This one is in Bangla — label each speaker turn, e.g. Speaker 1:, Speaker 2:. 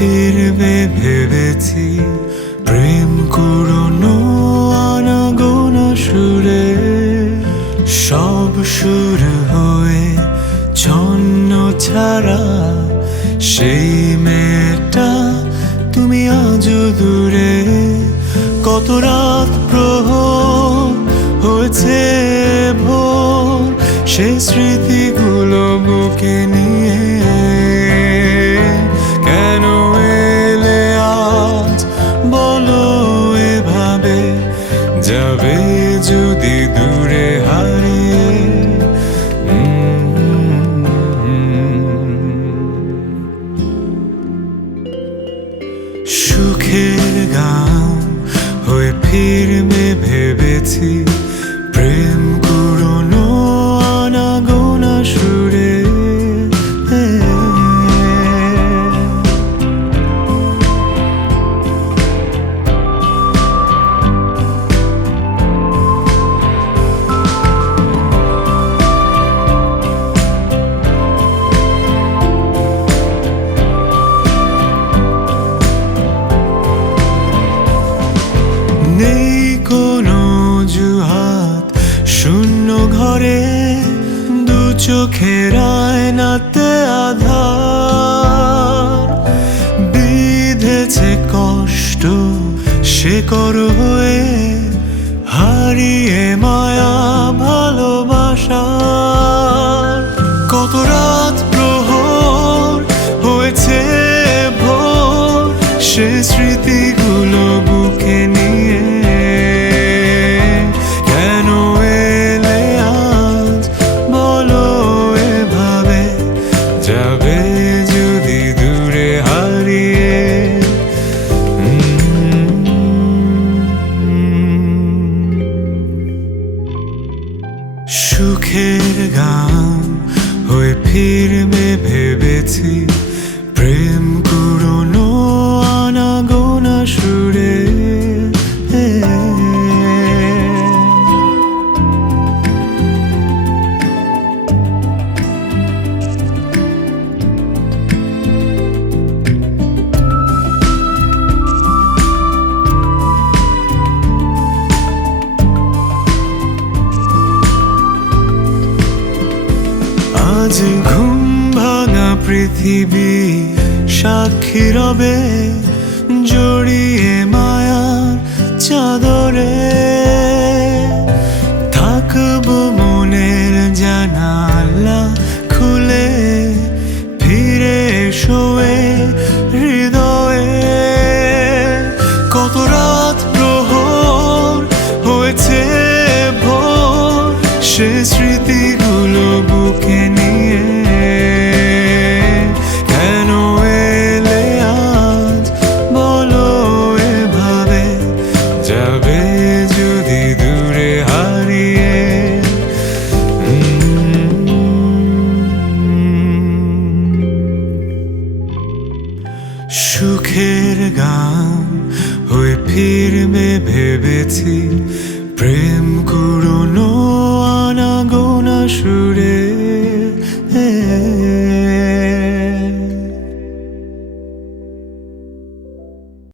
Speaker 1: ফিরবে ভেবেছি। প্রেম করুনো আনাগোনা সুরে। সব সুর হয়ে ছন্ন ছাড়া সেই মেয়েটা তুমি আজ দূরে। কত রাত প্রহর হয়েছে ভোর সেই স্মৃতিগুলো বুকে নিয়ে সুখের গান হয়ে ফিরবে ভেবেছি। আয়নাতে আধার। বিধেছে কষ্ট, সে কর হয়ে হারিয়ে মায়া, ভালোবাসা। কত রাত প্রহর হয়েছে ভোর, সে স্মৃতিগুলো সুখের গান হয়ে ফিরবে ভেবেছি। আজ ঘুম ভাঙা পৃথিবী, সাক্ষী রবে জড়িয়ে মায়ার চাদরে। থাকব মনের জানালা খুলে, ফিরে শোয়ে হৃদয়ে। কত রাত প্রহর হয়েছে ভোর, সে স্মৃতিগুলো ফিরবে ভেবেছি